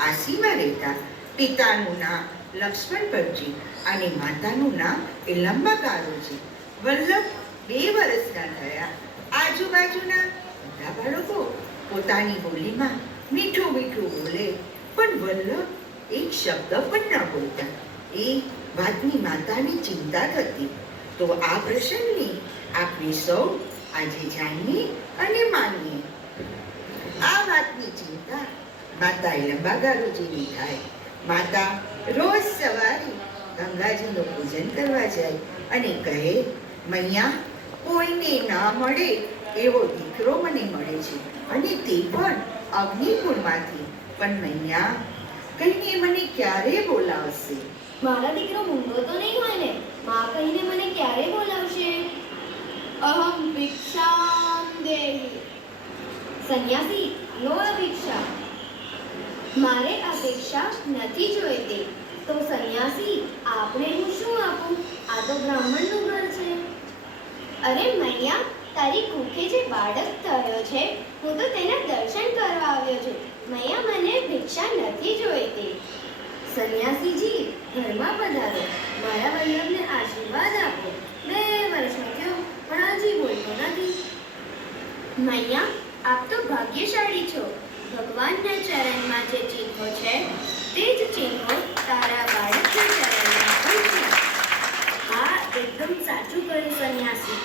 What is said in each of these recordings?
કાશીમાં રહેતા. પિતાનું નામ લક્ષ્મણભટ્ટજી અને માતાનું નામ એલંબાગારુજી. વલ્લભ 2 વર્ષના થયા. આજુબાજુના બધા બાળકો પોતાની બોલીમાં મીઠું મીઠું બોલે, પણ વલ્લભ એક શબ્દ પણ ન બોલતા. એ વાતની માતાને ચિંતા થતી. તો આ પ્રસંગની આપણે સૌ આજે જાણીએ અને માનીએ. આ વાતની ચિંતા માતા એલંબાગારુજીની થાય. માતા રોજ સવારે ગંગાજીનું પૂજન કરવા જાય અને કહે, મૈયા, કોઈને ના મળે એવો દીકરો મને મળે છે, અને તે પણ અગ્નિકુળમાંથી. પણ મૈયા, કહીને મને ક્યારે બોલાવશે? મારા દીકરો મૂંગો તો નહીં હોય ને? માં કહીને મને ક્યારે બોલાવશે? અહમ ભિક્ષામ દેહી. સંન્યાસી, નો અભિક્ષા. મારે અપેક્ષા નથી જોઈતી. તો સંન્યાસી, આપણે હું શું આપું? આ તો બ્રાહ્મણનું ઘર છે. અરે મૈયા, તારી કુખે જે બાળક થયો છે, હું તો તેના દર્શન કરવા આવ્યો છું. મૈયા, મને ભિક્ષા નથી જોઈતી. સંન્યાસીજી, ઘરમાં પધારો. મારા વલ્લભને આશીર્વાદ આપો. 2 વર્ષનો થયો પણ હજી બોલતો નથી. મૈયા, આપ તો ભાગ્યશાળી છો. ભગવાનના ચરણમાં જે ચિહ્નો છે તે જ ચિહ્નો તારા બાળકના ચરણમાં પણ છે. હા, એકદમ સાચું કહ્યું સંન્યાસી.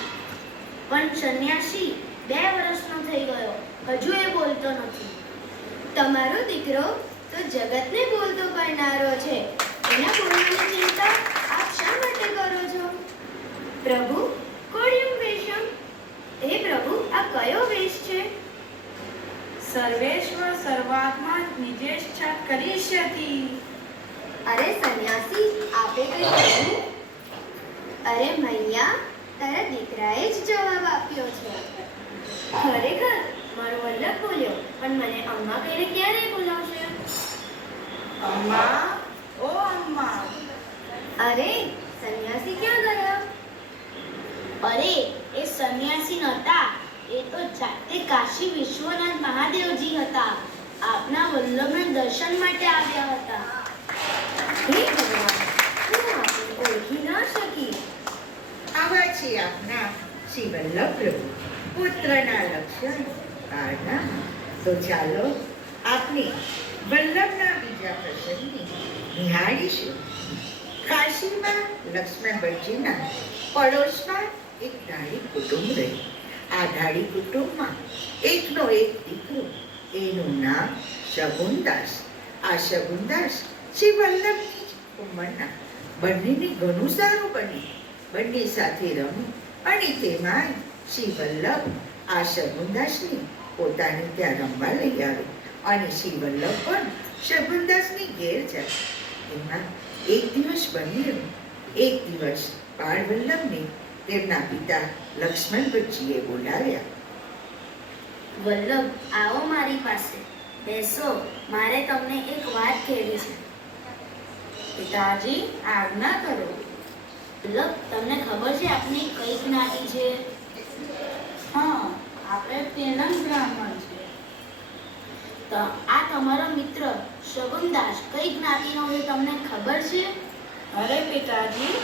પણ સંન્યાસી 2 વર્ષનો થઈ ગયો, હજુ એ બોલતો નથી. તમારો દીકરો તો જગતને બોલતો કરનારો છે. એના બોલવાની ચિંતા આપ શા માટે કરો છો? પ્રભુ, કોળિયમ વેશમ. હે પ્રભુ, આ કયો વેશ છે? સર્વેશ્વર સર્વાત્મા નિજેષ્ઠા કરીષ્યતિ. અરે સંન્યાસી, આપે કઈ કહ્યું? અરે મૈયા, તારા દીકરાએ જ જવાબ આપ્યો છે. ખરેખર મારો વલ્લભ બોલ્યો, પણ મને અમ્મા કહીને ક્યારે બોલાવશે? અમ્મા, ઓ અમ્મા. અરે સંન્યાસી ક્યાં ગયા? અરે એ સંન્યાસી નહોતા, એ તો જાતે કાશી વિશ્વનાથ મહાદેવજી હતા. આપના વલ્લભના દર્શન માટે આવ્યા હતા. હે ભગવાન, હું આપને ઓળખી ના શકી. આવા છે આપના શ્રી વલ્લભ પ્રભુ, પુત્રના લક્ષણ કાળના. તો ચાલો આપણે વલ્લભના બીજા પ્રસંગને નિહાળીશું. કાશીમાં લક્ષ્મણભટ્ટજીના પડોશમાં એક ધાડી કુટુંબ રહી. આ ધાડી કુટુંબમાં એકનો એક દીકરો, એનું નામ શગુનદાસ. આ શગુનદાસ શ્રી વલ્લભની જ ઉંમરના. બંનેને ઘણું સારું બને. બંને સાથે રમી અને તેમાં શ્રી વલ્લભ આ શગુનદાસને પોતાને ત્યાં રમવા લઈ આવે અને શ્રી વલ્લભ પણ શગુનદાસની ઘેર જાય. એમાં એક દિવસ બન્યું. એક દિવસ બાળ વલ્લભને તેમના પિતા લક્ષ્મણભટ્ટજીએ બોલાવ્યા. વલ્લભ, આવો મારી પાસે બેસો. મારે તમને એક વાત કહેવી છે. પિતાજી, આજ્ઞા કરો. વલ્લભ, તમને ખબર છે આપની કઈ જ્ઞાતિ છે? હા, આપણે તેલંગ બ્રાહ્મણ છે. તો આ તમારો મિત્ર શગુનદાસ કઈ જ્ઞાતિનો છે તમને ખબર છે? અરે પિતાજી,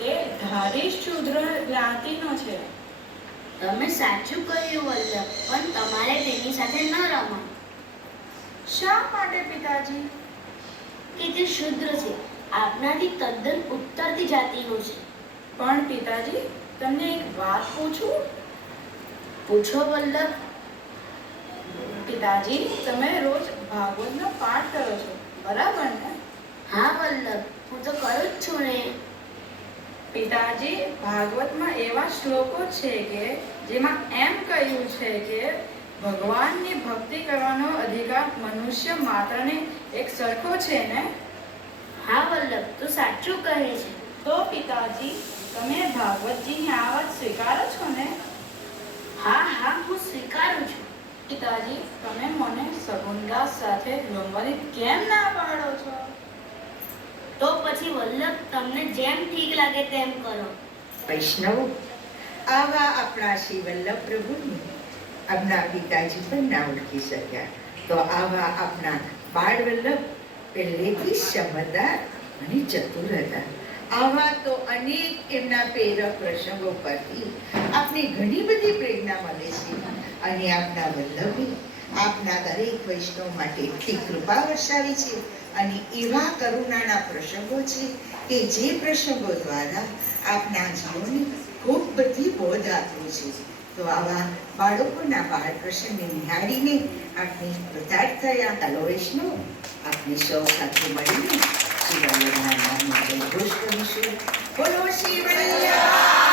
તે ધારી શૂદ્ર જ્ઞાતિનો છે. તમે સાચું કહ્યું વલ્લભ, પણ તમારે તેની સાથે ન રમવું. શા માટે પિતાજી? કે તે શુદ્ર છે, આપનાથી તદ્દન ઉત્તરતી જાતિનું છે. પણ પિતાજી, તમને એક વાત પૂછું? પૂછો વલ્લભ. પિતાજી, તમે રોજ ભાગવતનો પાઠ કરો છો, બરાબર ને? હા વલ્લભ, હું તો કરું જ છું ને. પિતાજી, ભાગવતમાં એવા શ્લોકો છે કે જેમાં એમ કહ્યું છે કે ભગવાનની ભક્તિ કરવાનો અધિકાર મનુષ્ય માત્રને એક સરખો છે ને? હા વલ્લભ, તું સાચું કહે છે. તો પિતાજી, તમે ભાગવતજીની આ વાત સ્વીકારો છો ને? હા હા, હું સ્વીકારું છું. પિતાજી, તમે મને શગુનદાસ સાથે રમવાની કેમ ના પાડો છો? તો પછી વલ્લભ, તમને જેમ ઠીક લાગે તેમ કરો. વૈષ્ણવો, આવા આપણા શ્રી વલ્લભ પ્રભુને આપણા પિતાજી પણ ના ઓળખી શક્યા. તો આવા આપણા બાળ વલ્લભ પહેલેથી સમજદાર અને ચતુર હતા. આવા તો અનેક એમના પ્રેરક પ્રસંગો પરથી આપને ઘણી બધી પ્રેરણા મળે છે. અને આપના વલ્લભે આપના દરેક વૈષ્ણવ માટે એટલી કૃપા વરસાવી છે. અને એવા કરુણાના પ્રસંગો છે કે જે પ્રસંગો દ્વારા આપના જીવનને ખૂબ બધી બોધ આપ્યો છે. તો આવા બાળકોના બાળ પ્રસંગને નિહાળીને આપણે કૃતાર્થ થયા. ચાલો વૈષ્ણવ, આપણે સૌ સાથે મળીને શ્રી વલ્લભના નામનો જયઘોષ કરીશું. બોલો શ્રી વલ્લભ.